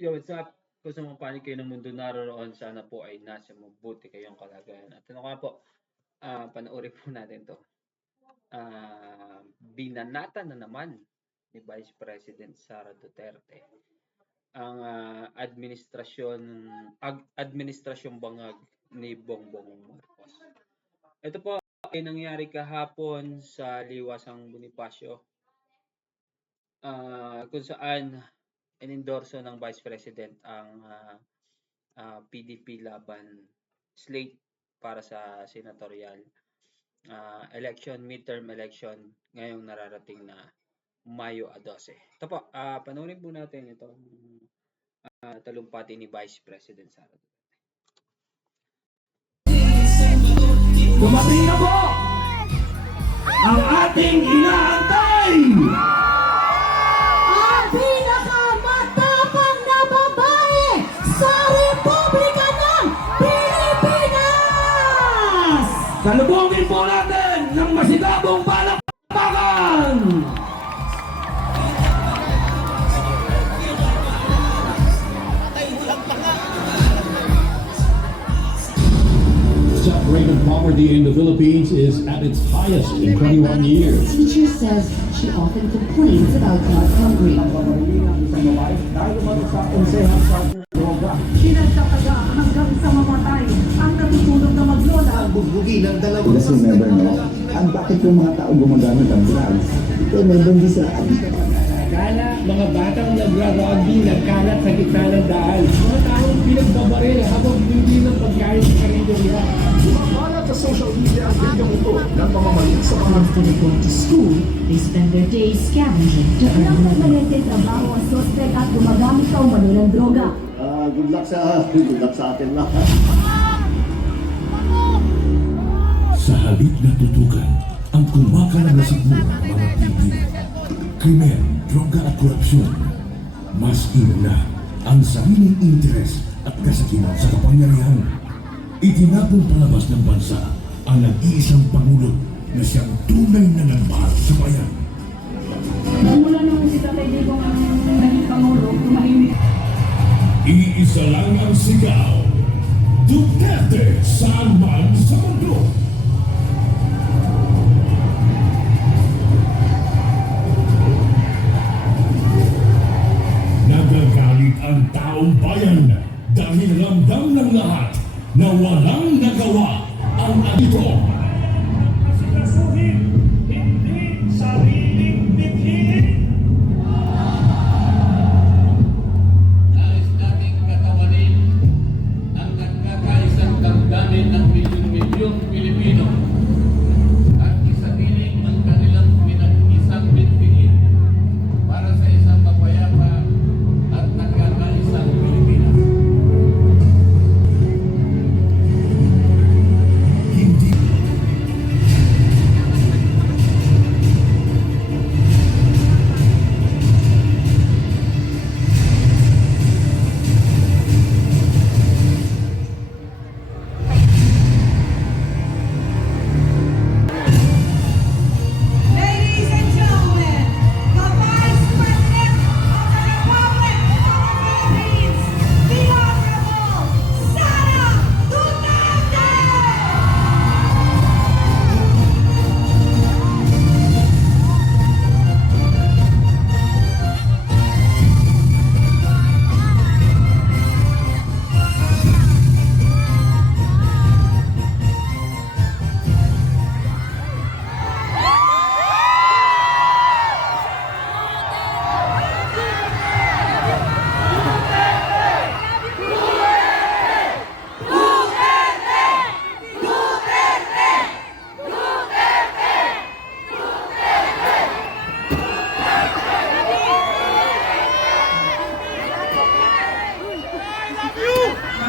Yo, what's up? Kung sa mga panig kayo ng mundo naroon, sana po ay nasa mabuti kayong kalagayan. At ano nga po, panoorin po natin to. Binanata na naman ni Vice President Sara Duterte ang administrasyong bangag ni Bongbong Marcos. Ito po ay nangyari kahapon sa Liwasang Bonifacio, kung saan inendorso ng Vice President ang PDP laban slate para sa senatorial election, midterm election ngayong nararating na Mayo 12. Ito po, panoorin po natin itong talumpati ni Vice President Sara Duterte. Dumating na po ang ating inaantay! Ang pinakamatapang na babae sa Republika ng Pilipinas! Salubungin po natin ng masigabong palakpakan! The rate of poverty in the Philippines is at its highest in 21 years. Teacher says she often complains about being hungry. Pinagtataga hanggang sa mamatay ang natutulog na maglola. Bugbugi ng dalawang kasi never know. Ang bakit yung mga tao gumagamit ng drugs? Eh, meron din sa Kala, mga batang nagra-rugby nagkalat sa gitna ng daan. Mga taong pinagbabaril habang hindi ng pagkain sa karinyo nila. Sumabalat sa social media ang bidyong ito ng pamamalit sa mga After they go to school, they spend their days scavenging to earn money. Trabaho ang suspect at gumagamit sa umano ng droga. good luck sa atin na. Sa halip na tutukan ang kumakalang na siguro ng mga Pilipino. Krimen, droga at korupsyon. Mas inuna ang sariling interes at kasakiman sa kapangyarihan. Itinapong palabas ng bansa ang nag-iisang Pangulo na siyang tunay na nagmahal sa bayan. Mula nung si Tatay Digong ang naging Pangulo, tumahimik. Iisa lang ang sigaw. Duterte saan man sa mundo. Nagagalit ang taong bayan dahil ramdam ng lahat na walang nagawa ang ito. Asikasuhin, hindi sariling bithin. Nais nating katawanin ang nagkakaisang damdamin ng milyon-milyong Pilipino at isapiling ang kanilang pinag-isang bitbigin para sa isang mapayapa at nagkakaisang Pilipinas. Hindi Ladies and gentlemen, the Vice President of the Republic of the Philippines, the Honorable Sara Duterte!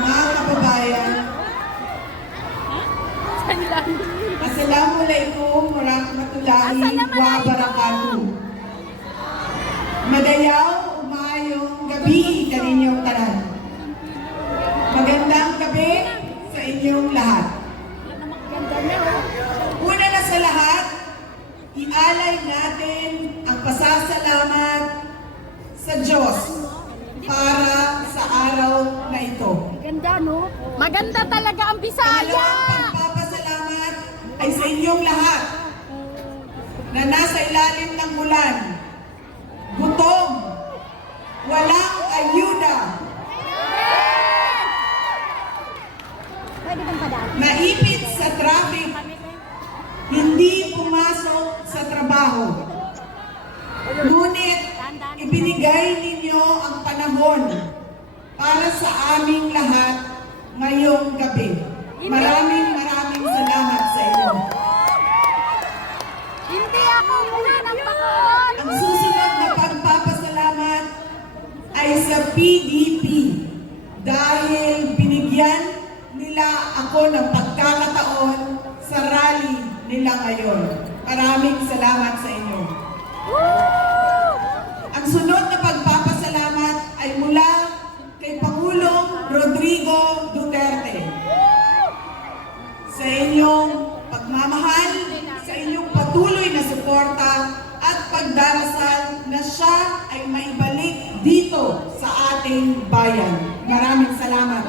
Mga kababayan, Assalamualaikum warahmatullahi wabarakatuh. Madayaw, umayong gabi kaninyong tanan. Magandang gabi sa inyong lahat. Una na sa lahat, ialay natin ang pasasalamat sa Diyos para sa araw na ito. Ganda, no? Maganda talaga ang Bisaya! Pangalawang pagpapasalamat ay sa inyong lahat na nasa ilalim ng ulan, gutom, walang ayuda, Pwede bang padaan? naipit sa traffic, hindi pumasok sa trabaho. Ngunit ibinigay ninyo ang panahon para sa aming lahat ngayong gabi. Maraming salamat sa inyo. Hindi ako muna ng pakon! Ang susunod na pagpapasalamat ay sa PDP dahil binigyan nila ako ng pagkakataon sa rally nila ngayon. Maraming salamat sa inyo. Ang sunod na pagpapasalamat ay mula kay Pangulong Rodrigo Duterte. Sa inyong pagmamahal, sa inyong patuloy na suporta at pagdarasal na siya ay maibalik dito sa ating bayan. Maraming salamat.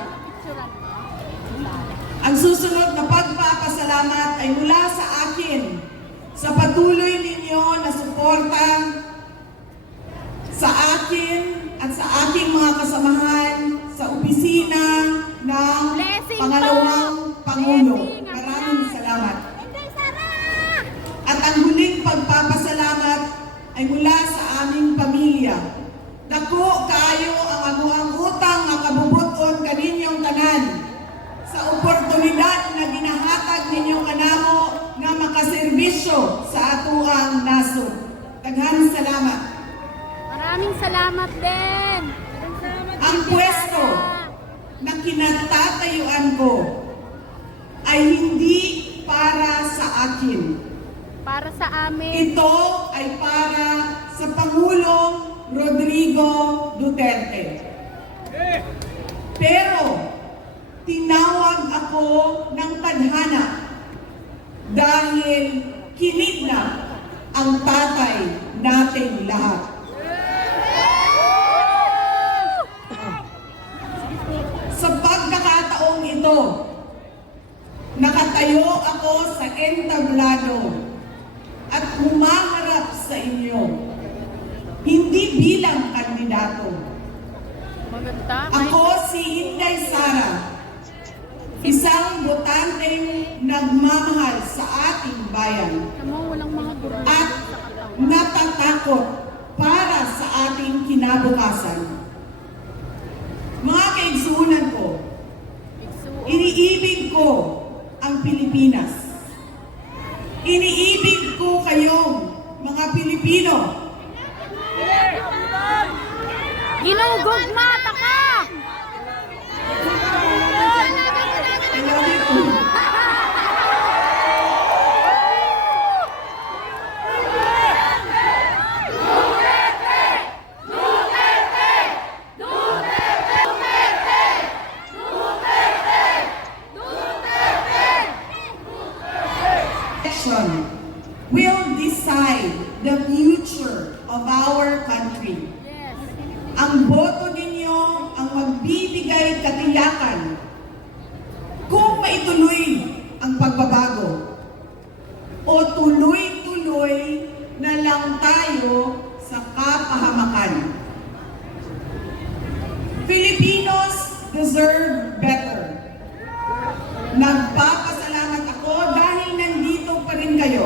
Ang susunod na pagpapasalamat ay mula sa akin sa patuloy ninyo na suporta sa akin at sa aking mga kasamahan sa opisina ng Blessing pangalawang po! Pangulo. Blessing! Maraming salamat. Hindi, Sara! At ang huling pagpapasalamat ay mula sa aming pamilya. Dako kaayo ang amuang utang nga kabubuton kaninyong tanan sa oportunidad na ginahatag ninyong kanamo nga makaserbisyo sa atuang nasod. Daghan salamat. Maraming salamat din! Ang pwesto na kinatatayuan ko ay hindi para sa akin. Para sa amin. Ito ay para sa Pangulong Rodrigo Duterte. Pero tinawag ako ng tadhana dahil kinig na ang tatay nating lahat. Sa pagkakataong ito, nakatayo ako sa entablado at humaharap sa inyo, hindi bilang kandidato. Maganda. Ako si Inday Sara, isang botanteng nagmamahal sa ating bayan Walang mga guro. at natatakot para sa ating kinabukasan. Mga kaigsuunan ko, iniibig ko ang Pilipinas. Iniibig ko kayong mga Pilipino. Ginugugmata ka! I love you too. Election will decide the future of our country. Yes. Ang boto ninyo ang magbibigay katiyakan kung maituloy ang pagbabago o tuloy-tuloy na lang tayo sa kapahamakan. Filipinos deserve better. Nagpapasalamat ako dahil nandito pa rin kayo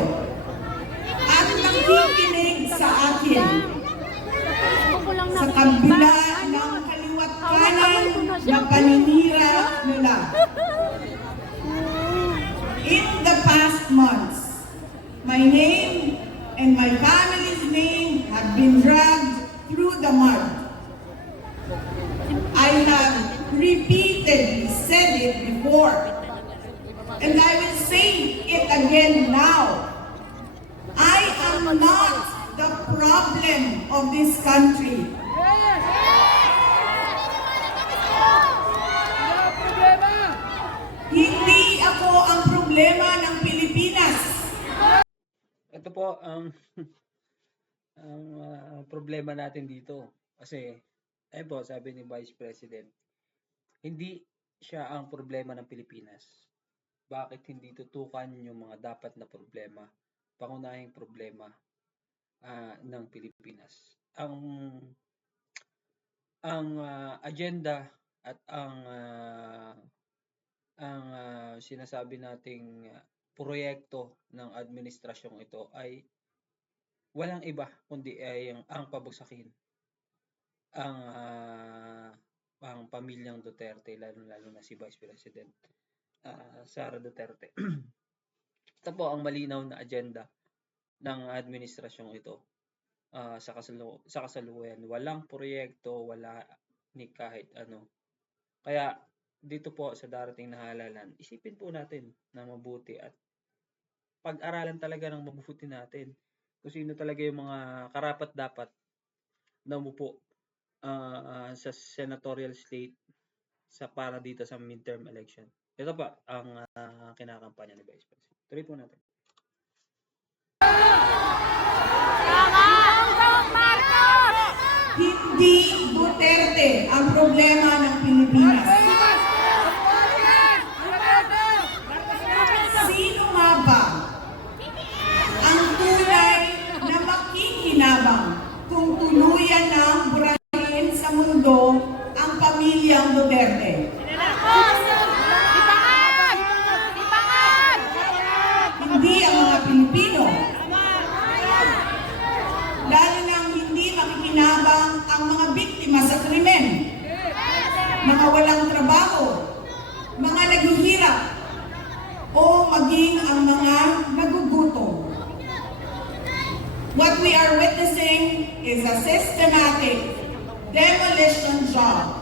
at nakikinig sa akin sa kabila ng kaliwat kanan na paninira nila. In the past months, my name and my family's name have been dragged through the mud. I have repeatedly said it before, and I will say it again now. I am not the problem of this country. Hindi ako ang problema ng Pilipinas. Ito po ang problema natin dito kasi Ayun po, sabi ni Vice President, hindi siya ang problema ng Pilipinas. Bakit hindi tutukan yung mga dapat na problema, pangunahing problema ng Pilipinas? Ang agenda at ang sinasabi nating proyekto ng administrasyong ito ay walang iba kundi ay ang pabagsakin ang pamilyang Duterte, lalo na si Vice President Sara Duterte. Ito po ang malinaw na agenda ng administrasyong ito sa kasalukuyan. Walang proyekto, wala ni kahit ano. Kaya dito po sa darating na halalan, isipin po natin na mabuti at pag-aralan talaga ng mabuti natin kung sino talaga yung mga karapat-dapat na umupo sa senatorial slate para dito sa midterm election. Ito pa ang kinakampanya ni Vice President. Tuloy po natin. Hindi Duterte ang problema ng Pilipinas. Sino nga ba ang tunay na makikinabang kung tuluyan ng burahin sa mundo ang pamilyang Duterte? Hindi ang mga Pilipino. Lalo nang hindi makikinabang ang mga biktima sa krimen, mga walang trabaho, mga naghihirap, o maging ang mga nagugutom. What we are witnessing is a systematic demolition job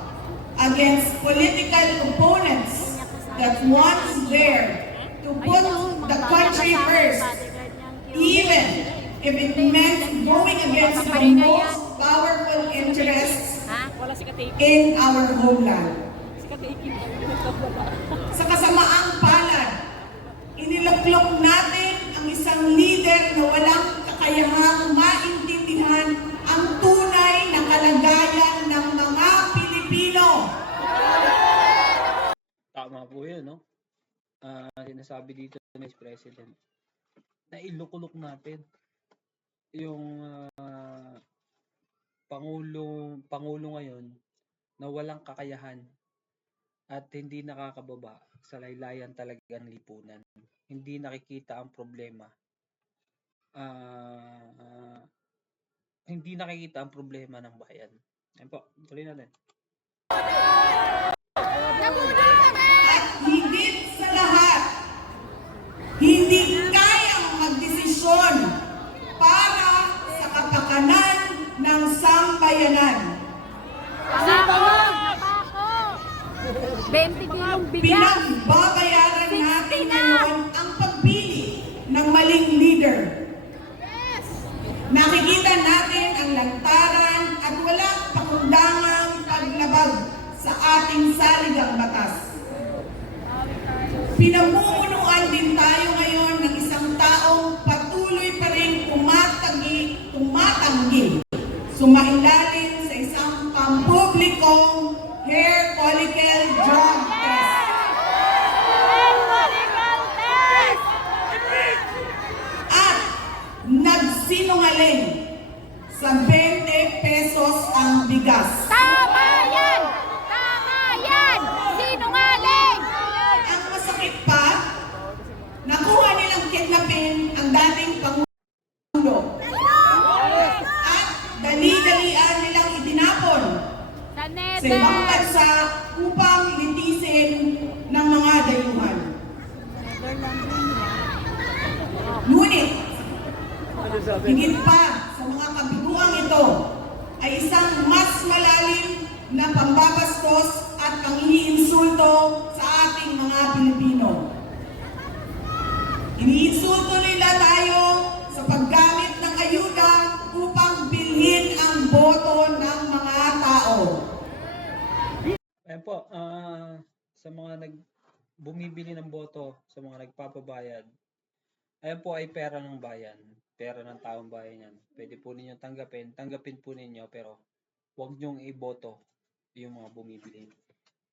against political opponents that once dared to put the country first, even if it meant going against the most powerful interests in our homeland. Sa kasamaang palad, iniluklok natin ang isang leader na walang kakayahang maintindihan ang tunay na kalagayan ng mga Pilipino. Tama po yun, no? Sinasabi dito ng Vice President na ilukulok natin yung Pangulo ngayon na walang kakayahan at hindi nakakababa sa laylayan talagang lipunan. Hindi nakikita ang problema. Hindi nakikita ang problema ng bayan. Ayun po, tuloy natin. At higit sa lahat, hindi kayang magdesisyon para sa kapakanan ng sambayanan. 20 kilong bigas. Pinagbabayaran natin ngayon ang pagpili ng maling leader. Nakikita natin ang lantaran at walang pakundangang paglabag sa ating saligang batas. Pinamumunuan din tayo ngayon ng isang taong patuloy pa rin tumatanggi, sumailalim sa isang pampublikong hair follicle drug test. At nagsinungaling sa 20 pesos ang bigas. Tama yan! Tama yan! Sinungaling! Ang masakit pa, nakuha nilang kidnapin ang dating Pangulo. At dali-dalian nilang itinapon Sa sa ibang bansa upang litisin ng mga dayuhan. Ngunit, higit pa sa mga kabiguang ito ay isang mas malalim na pambabastos at pang-iniinsulto sa ating mga Pilipino. Iniinsulto nila tayo sa paggamit ng ayuda upang bilhin ang boto ng mga tao. Ayan po, sa mga bumibili ng boto, sa mga nagpapabayad, ayan po ay pera ng bayan, pera ng taong bayan yan. Pwede po ninyo tanggapin po ninyo, pero huwag niyong iboto yung mga bumibili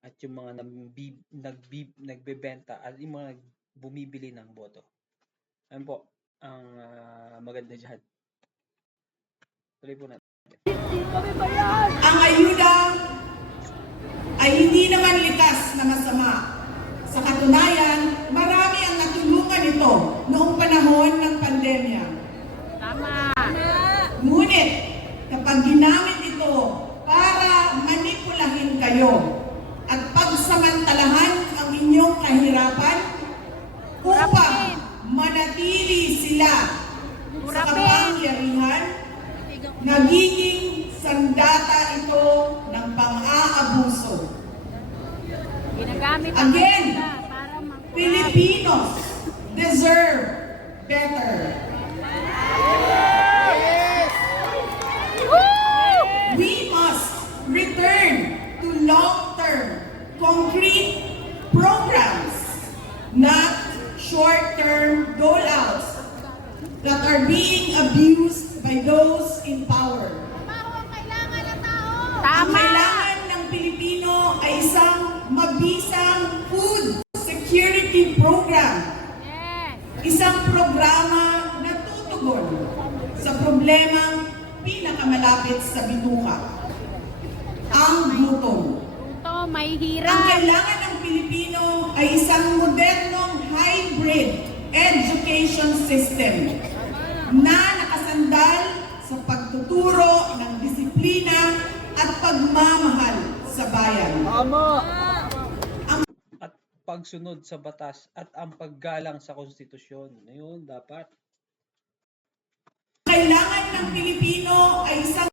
at yung mga nagbebenta at yung mga bumibili ng boto. Ayun po ang maganda dyan. Tuloy po natin. Ang ayuda ay hindi naman likas na masama. Sa katunayan, marami ang natulungan ito noong panahon ng pandemya. Tama. Ngunit kapag ginamit ito para manipulahin kayo at pagsamantalahan ang inyong kahirapan upang manatili sila sa kapangyarihan, nagiging sandata ito ng pang-aabuso. Ginagamit ang Again, ayuda para mag- Filipinos deserve better. We must return to long-term, concrete programs, not short-term doleouts that are being abused by those in power. Ang Tama. kailangan ng Pilipino ay isang mabisang food security program. Yes. Isang programa na tutugon sa problemang pinakamalapit sa bituka, ang gutom. Ito, may Ang hirap. kailangan ng Pilipino ay isang modernong hybrid education system na nakasandal sa pagtuturo ng disiplina at pagmamahal sa bayan. At pagsunod sa batas at ang paggalang sa konstitusyon. Ayun, dapat. Kailangan ng Pilipino ay isang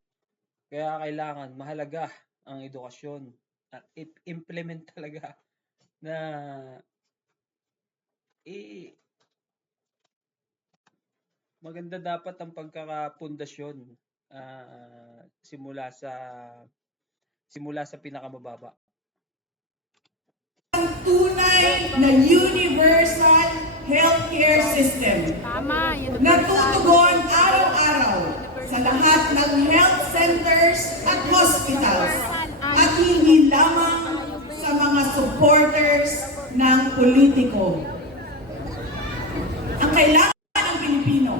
Kaya kailangan mahalaga ang edukasyon at implement talaga na maganda dapat ang pagkakapundasyon simula sa pinakamababa. tunay na universal healthcare system Tama. Yun na tutugon araw-araw sa lahat ng health centers at hospitals at hindi lamang sa mga supporters ng politiko. Ang kailangan ng Pilipino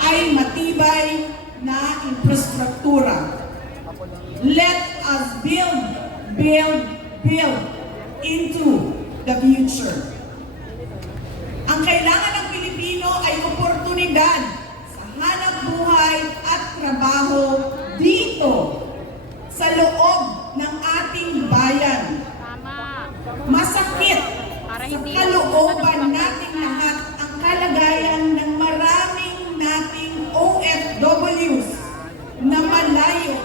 ay matibay na infrastruktura. Let us build into the future. Ang kailangan ng Pilipino ay oportunidad sa hanap buhay at trabaho dito sa loob ng ating bayan. Tama. Masakit Para sa hindi kalooban nating lahat ang kalagayan ng maraming nating OFWs na malayo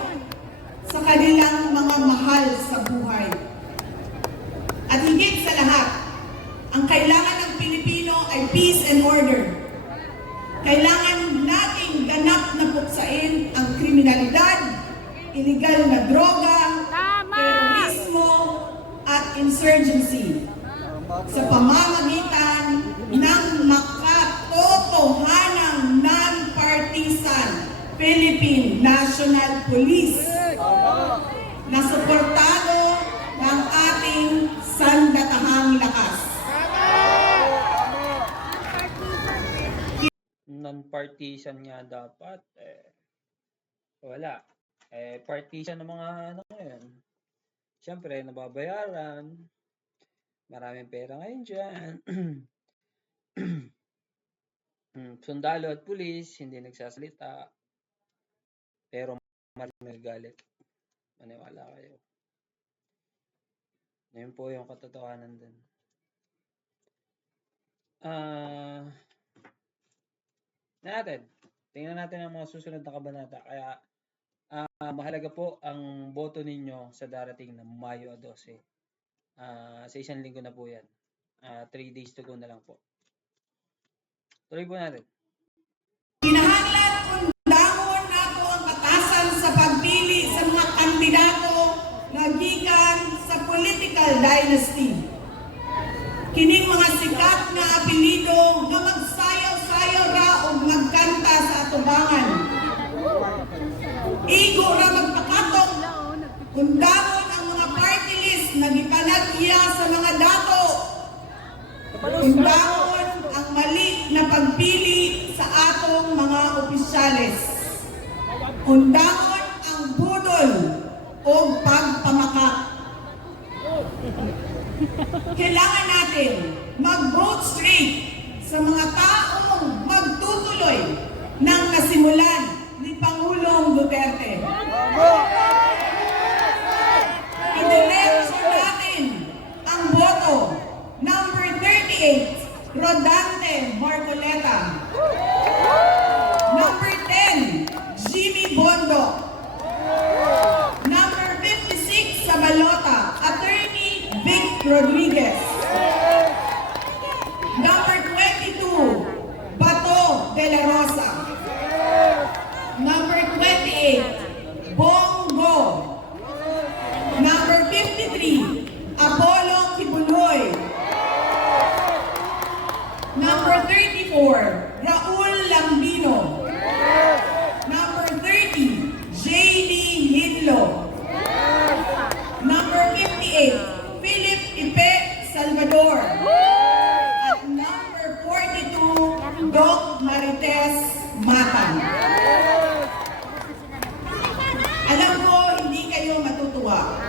sa kanilang mga mahal sa buhay. At higit sa lahat, ang kailangan ng Pilipino ay peace and order. Kailangan nating ganap na puksain ang kriminalidad, illegal na droga, Tama. terorismo, at insurgency sa pamamagitan ng makatotohanang non-partisan Philippine National Police na suportado ng ating sandatahang lakas. Non-partisan nga dapat. Wala. Partisan ng mga ano ngayon. Siyempre, nababayaran. Maraming pera ngayon dyan. Sundalo at pulis, hindi nagsasalita. Pero maraming galit. Maniwala kayo. Yun po yung katotohanan din. Tingnan natin ang mga susunod na kabanata. Kaya mahalaga po ang boto ninyo sa darating na Mayo 12. Sa isang linggo na po yan. 3 days to go na lang po. Tuloy po natin. Kinahanglan undangon nato ang batasan sa pagpili sa mga kandidato nga gikan sa political dynasty. Kining mga sikat nga apelyido nga magsayaw-sayaw ra o magkanta sa atubangan. Igo ra magpakatong Undangon ang mga party list na gikanag iya sa mga dato. Undangon ang mali na pagpili sa atong mga opisyales. Undangon ang budol o pagpamakak. Kailangan natin mag-vote straight sa mga taong magtutuloy ng nasimulan ni Pangulong Duterte. Idiretso natin ang boto. Number 38, Rodante Marcoleta. Number 10, Jimmy Bondo. Number 56 sa balota, Attorney Vic Rodriguez. Number 22, Bato de la Rosa. Number 28, Bongo. Number 53, Apollo Kibuloy. Number 34, Raul Lambino. Number 30, J.D. Hinlo. Number 58, Philip Ipe Salvador. At number 42, Doc Marites Matang. Alam ko, hindi kayo matutuwa.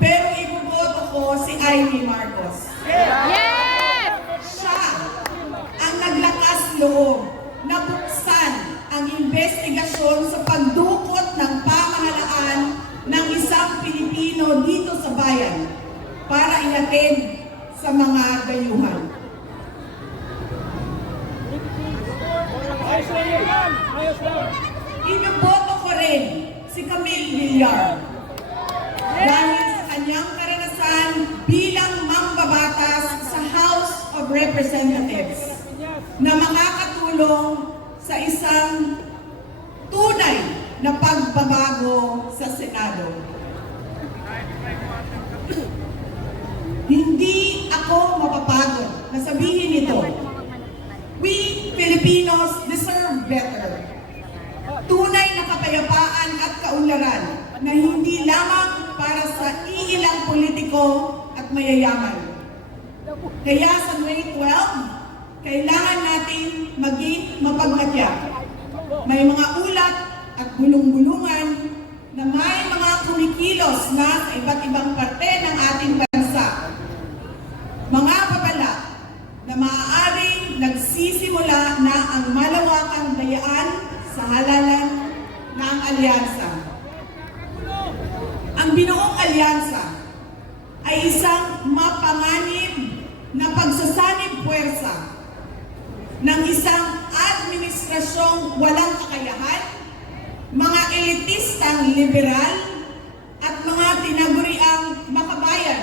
Pero ibuboto ko si Amy Marcos. Yes! Siya ang naglakas loob na buksan ang investigasyon sa pagdukot ng pamahalaan ng isang Pilipino dito sa bayan para ihatid sa mga dayuhan. Inuboto ko rin si Camille Villar dahil sa kanyang karanasan bilang mambabatas sa House of Representatives na makakatulong sa isang tunay na pagbabago sa Senado. Hindi ako mapapagod na sabihin ito. We Filipinos deserve better. Tunay na kapayapaan at kaunlaran na hindi lamang para sa iilang politiko at mayayaman. Kaya sa May 12, kailangan natin maging mapagmatya. May mga ulat at bulong-bulungan na may mga kumikilos na sa iba't ibang parte ng ating bansa. Mga babala na maaaring nagsisimula na ang malawakang dayaan sa halalan ng alyansa. Ang binuong alyansa ay isang mapanganib na pagsasanib puwersa ng isang administrasyong walang kakayahan, mga elitistang liberal at mga tinaguriang makabayan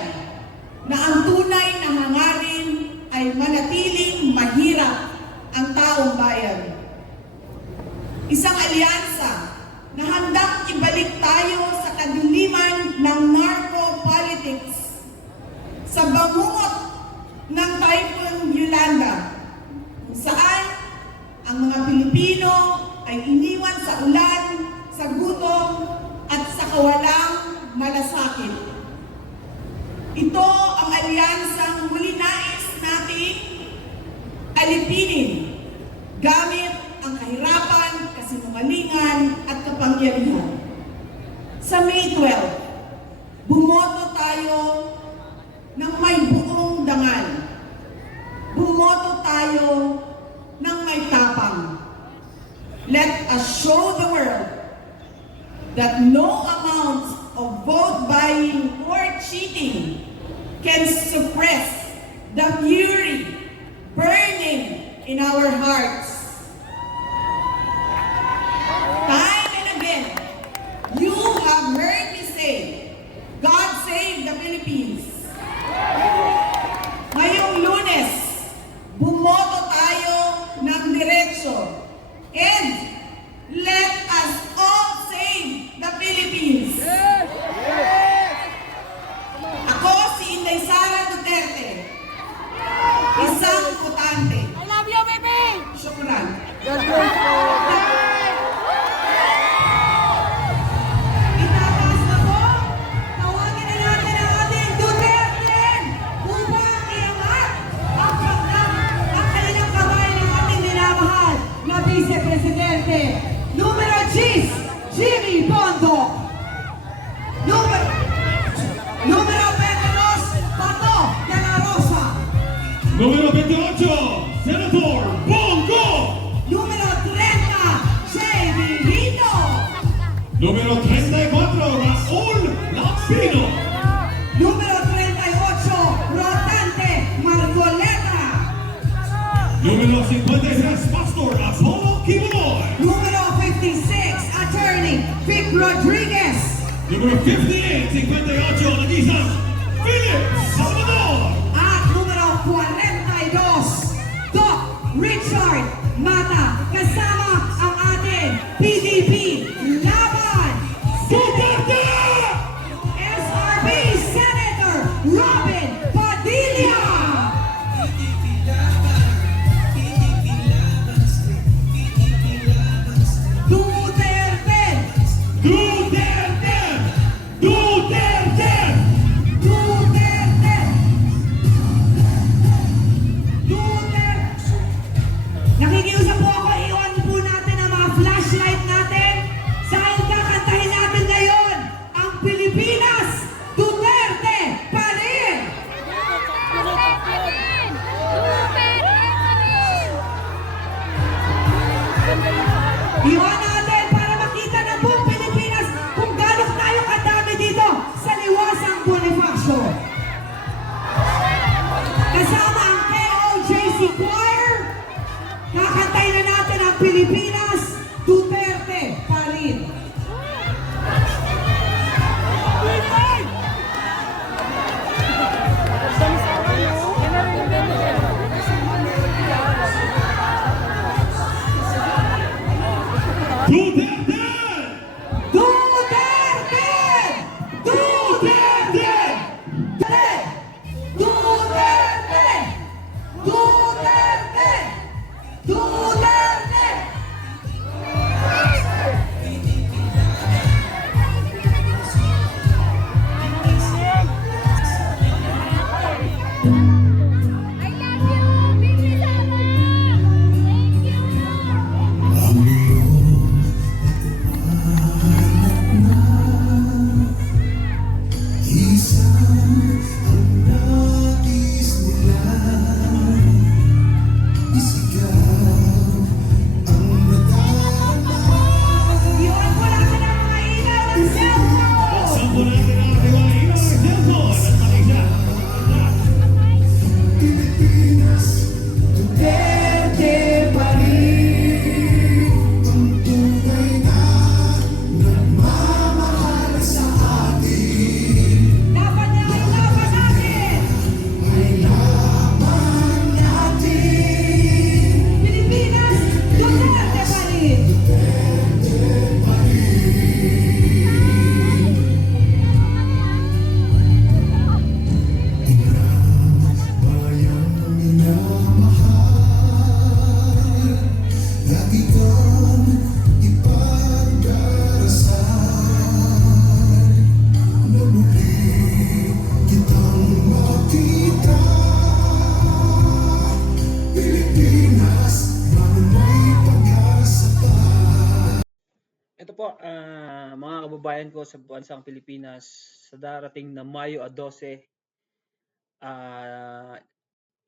na ang tunay na hangarin ay manatiling mahirap ang taong bayan. Isang alyansa na handang ibalik tayo sa kadiliman ng narco-politics, sa bangungot ng Typhoon Yolanda, kung saan ang mga Pilipino ay iniwan sa ulan, sa gutom, at sa kawalang malasakit. Ito ang alyansang muli nais nating alipinin gamit ang kahirapan, kasinungalingan at kapangyarihan. Sa May 12, bumoto tayo ng may buong dangal. Bumoto tayo ng may tapang. Let us show the world that no amount of vote buying or cheating can suppress the fury burning in our hearts. Time and again, you have heard me say, God save the Philippines. Ngayong Lunes, bumoto tayo ng diretso. And let us all save the Philippines. Sino? Número 38, Rodante Margoleta. Número 53, Pastor Apollo Kibuloy. Número 56, Attorney Vic Rodriguez. Número 58, 58, nag-isang Philip Salvador. At número 42, Doc Richard Mata. Kasama ang ating PDP Laban. Duterte! SRB Senator Robin Padilla. Duterte. Duterte! Duterte! Duterte. Duterte. Nakikiusap po ako, iwan po natin ang mga flashlight natin dahil kakantahin natin ngayon ang Pilipinas, Duterte pa rin! Iwan natin para makita ng buong Pilipinas kung gaano tayo kadami dito sa Liwasang Bonifacio. Kasama ang KOJC Choir, kakantayin na natin ang Pilipinas, Duterte pa rin. Duterte! Duterte! Duterte! Duterte! Duterte! Duterte! Ang iyong isang ang nais nila, isigaw ang nadarama. Iwan ko lang na mga ilaw ng cellphone! Sampo natin ang ating mga ilaw ng cellphone at makita. Pilipinas, Duterte pa rin ang tunay na nagmamahal sa atin. Dapat niya ay laban natin! Ay laban natin. Pilipinas, Duterte pa rin! Bayang minamahal, lagi kang ipagdarasal. Na muli kitang makita, Pilipinas, na may pag-asa pa. Ito po, mga kababayan ko sa bansang Pilipinas, sa darating na Mayo 12,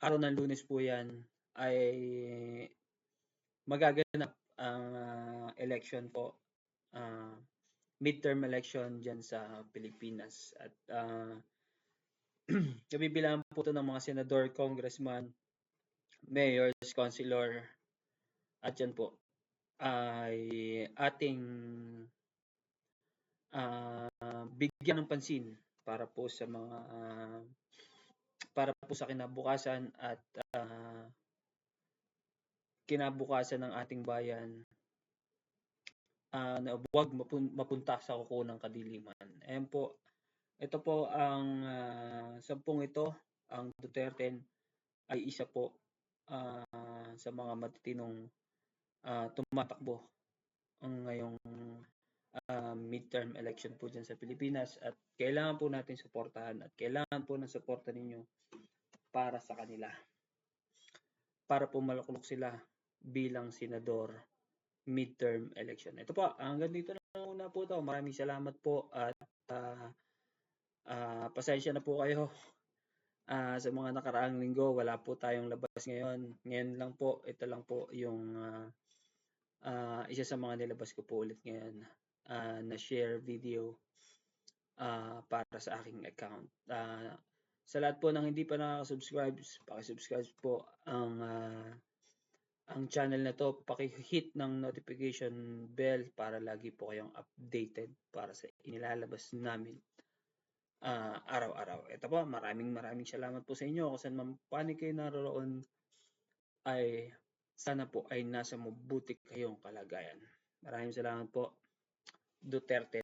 araw ng Lunes po yan, ay magaganap ang election po, midterm election dyan sa Pilipinas. At kabibilangan po ito ng mga senador, congressman, mayors, councilor, at yan po ay ating bigyan ng pansin para po sa mga para po sa kinabukasan at kinabukasan ng ating bayan, na huwag mapunta sa kuko ng kadiliman. Ayan po, ito po ang 10 ito, ang Duterte ay isa po sa mga matitinong tumatakbo ang ngayong midterm election po dyan sa Pilipinas, at kailangan po natin suportahan at kailangan po ng suporta ninyo para sa kanila, para po maluklok sila bilang senador midterm election. Ito po, hanggang dito na muna po ito. Maraming salamat po at pasensya na po kayo sa mga nakaraang linggo. Wala po tayong labas ngayon. Ngayon lang po, ito lang po yung isa sa mga nilabas ko po ulit ngayon na share video para sa aking account. Sa lahat po ng hindi pa nakaka-subscribe, paki-subscribe po ang channel na to, paki-hit ng notification bell para lagi po kayong updated para sa inilalabas namin araw-araw. Ito po, maraming salamat po sa inyo. Kung saan man panig kayo naroon, ay sana po ay nasa mabuti kayong kalagayan. Maraming salamat po. Duterte.